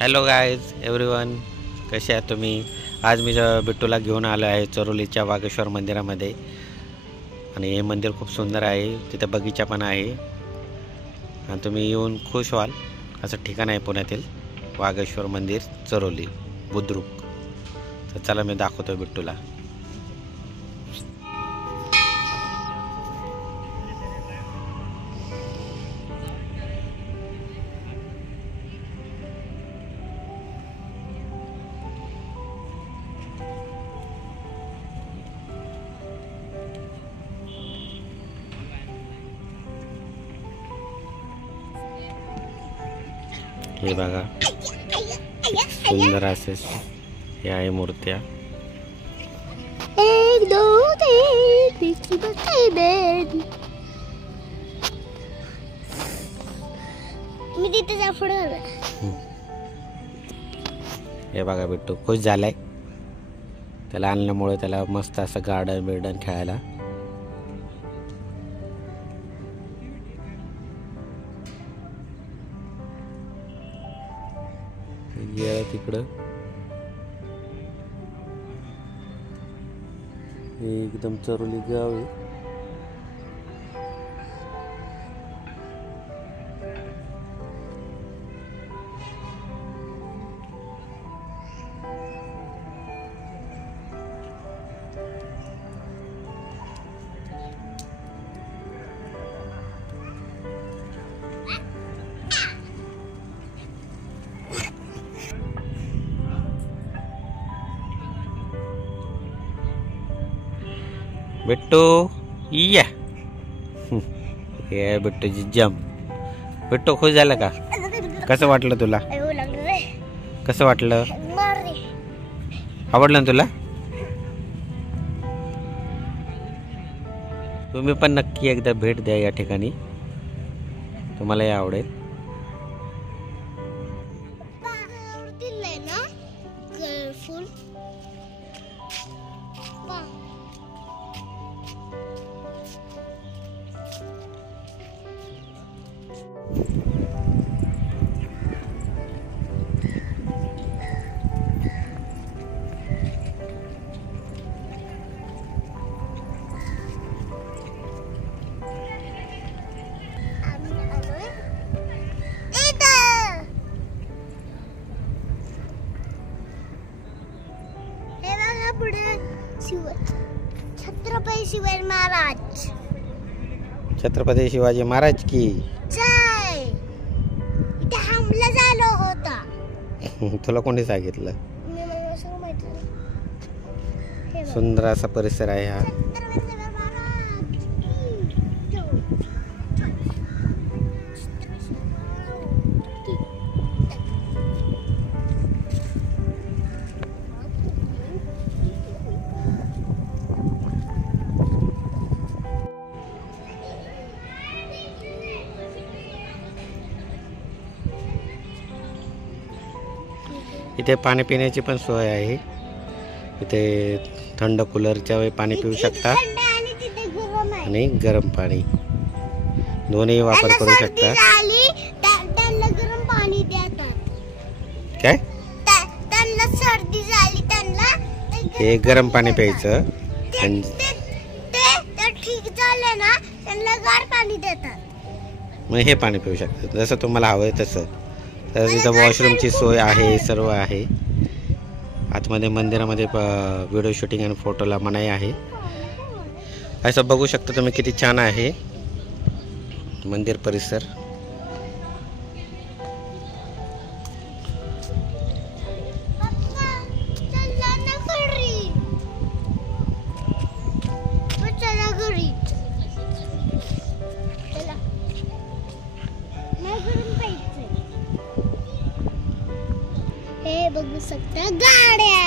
Hello guys everyone, कसे आहात तुम्ही? आज मी बिट्टूला घेऊन आलो आहे चरोलीच्या वागेश्वर मंदिरामध्ये. आणि हे मंदिर खूप सुंदर आहे. तिथे बगीचा पण आहे आणि तुम्ही येऊन खुश व्हाल असं ठिकाण आहे पुण्यातील वागेश्वर मंदिर चरोली बुद्रुक. तर चला मी दाखवतो बिट्टूला. हे बघा, सुंदर असे हे आहे मूर्त्या. एक दो तीन मी तिथे जा पुढे. हे बघा, बिट्टू खुश झालाय. त्याला आणल्यामुळे त्याला मस्त असं गार्डन बिर्डन खेळायला. गेला तिकडं. हे एकदम चरोली गाव आहे. बिट्टू या. हे बिट्टूची जम. बिट्टू खुश झालं का? कसं वाटलं तुला? कसं वाटलं? आवडलं ना तुला? तुम्ही पण नक्की एकदा भेट द्या या ठिकाणी, तुम्हालाही आवडेल. छत्रपती शिवाजी महाराज. छत्रपती शिवाजी महाराज की जय. इथे हमला झाला होता. तुला कोणी सांगितलं? सुंदर असा परिसर आहे हा. इथे पाणी पिण्याची पण सोय आहे. इथे थंड कूलरच्या वेळी पाणी पिऊ शकता आणि गरम पाणी दोन्ही वापर करू शकता. गरम पाणी देतात. काय? त्यांना सर्दी झाली त्यांना हे गरम पाणी प्यायचं आणि ते ठीक झालं ना त्यांना गार पाणी देतात. मग हे पाणी पिऊ शकता जसं तुम्हाला हवंय तसं. तर तिथं वॉशरूमची सोय आहे, सर्व आहे. आतमध्ये मंदिरामध्ये व्हिडिओ शूटिंग आणि फोटोला मनाई आहे. असं बघू शकता तुम्ही किती छान आहे मंदिर परिसर. हे बघू शकता गाड्या.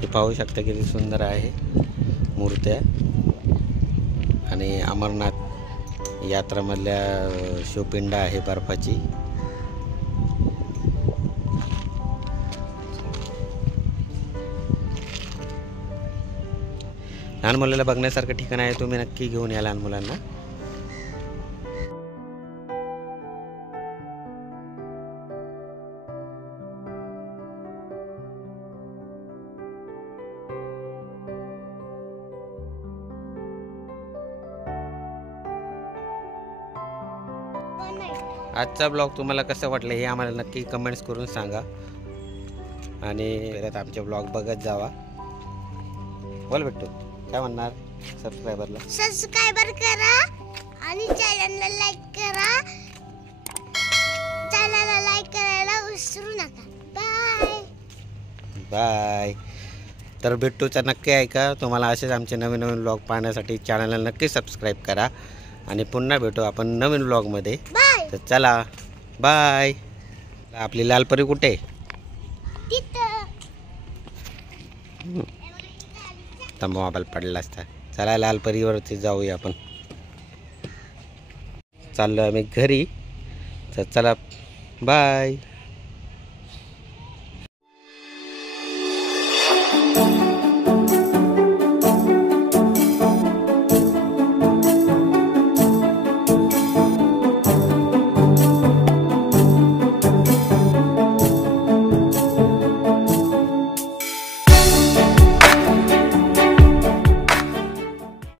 हे पाहू शकता किती सुंदर आहे मूर्त्या. आणि अमरनाथ यात्रामधल्या शिवपिंड आहे बर्फाची. लहान मुलाला बघण्यासारखं ठिकाण आहे. तुम्ही नक्की घेऊन या लहान मुलांना. आजचा ब्लॉग तुम्हाला कसं वाटलं हे आम्हाला नक्की कमेंट्स करून सांगा. आणि परत आमचे ब्लॉग बघत जावा. बोल भेटतो काय म्हणणार सबस्क्रायबरला. सबस्क्राइबर करा आणि चॅनलला लाईक करा. चॅनलला लाईक करायला विसरू नका. Bye bye. तर बिट्टूचा नक्की ऐका. तुम्हाला असेच आमचे नवीन नवीन ब्लॉग पाहण्यासाठी चॅनलला नक्की सबस्क्राईब करा. आणि पुन्हा भेटू आपण नवीन ब्लॉगमध्ये. बाय. तर चला बाय. आपली लालपरी कुठे? तर मोबाईल पडला असता. चला लालपरीवरती जाऊया आपण. चाललो आम्ही घरी. तर चला बाय.